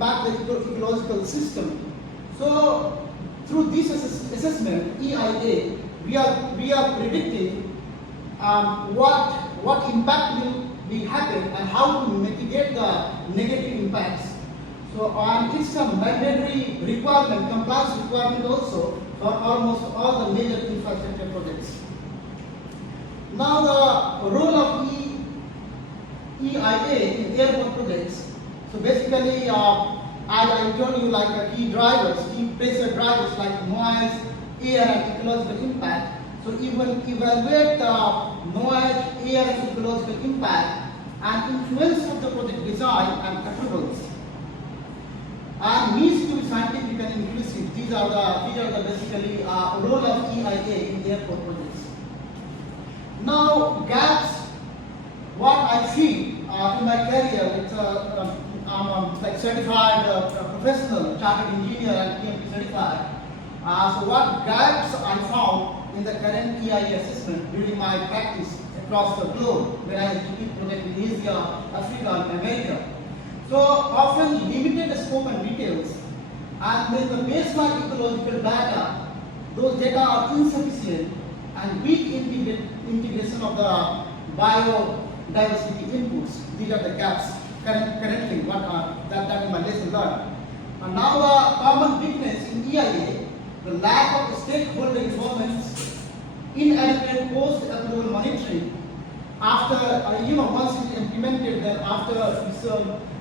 impact the ecological system. So through this assessment, EIA, we are predicting what impact will be happen and how to mitigate the negative impacts. So it's a mandatory requirement, compliance requirement also for almost all the major infrastructure projects. Now the role of EIA in airport projects. So basically, as I told you, like key drivers, key pressure drivers like noise, air, and ecological impact. So even evaluate the noise, air, and ecological impact and influence of the project design and approvals. And needs to be scientific and inclusive. These are the basically role of EIA in airport projects. Now gaps. What I see in my career, I'm like certified professional, chartered engineer, and PMP certified. So what gaps I found in the current EIA assessment during my practice across the globe, when I did project in Asia, Africa, and America. So often limited scope and details, and when the baseline ecological data, those data are insufficient, and weak integration of the biodiversity inputs. These are the gaps currently. That is my lesson learned. And now the common weakness in EIA, the lack of stakeholder involvement, inadequate post-approval monitoring. After once it's implemented, then after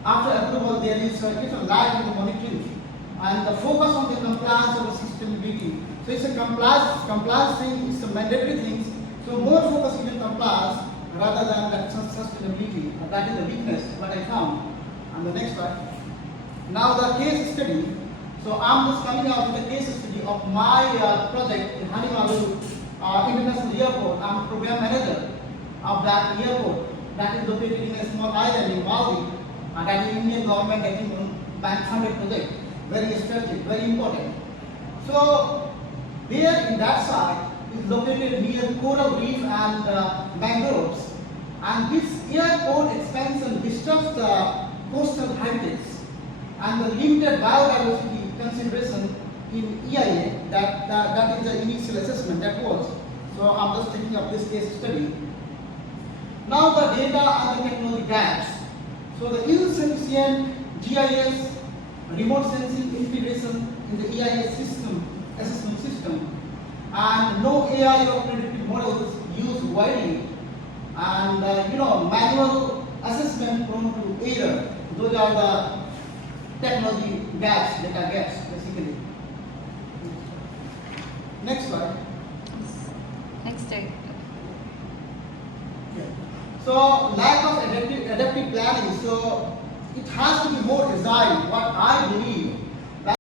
approval there is a lag in the monitoring, and the focus on the compliance over sustainability. So it's a compliance thing. It's a mandatory thing. So more focus in compliance rather than that sustainability. That is the weakness what I found. And the next one. Now the case study. So I'm just coming out with the case study of my project in Hanimalu International Airport. I'm a program manager of that airport that is located in a small island in Maldives. That is Indian government bank funded project. Very strategic, very important. So there in that side is located near coral reef and mangroves, and this airport expansion disturbs the coastal heritage and the limited biodiversity consideration in EIA. That is the initial assessment that was. So I'm just taking up this case study. Now the data and the technology gaps. So the insufficient GIS, remote sensing integration in the EIS assessment system, and no AI or predictive models used widely, and manual assessment prone to error. Those are the technology gaps, data gaps, basically. Next slide. Next slide. So lack of adaptive planning. So it has to be more designed. What I believe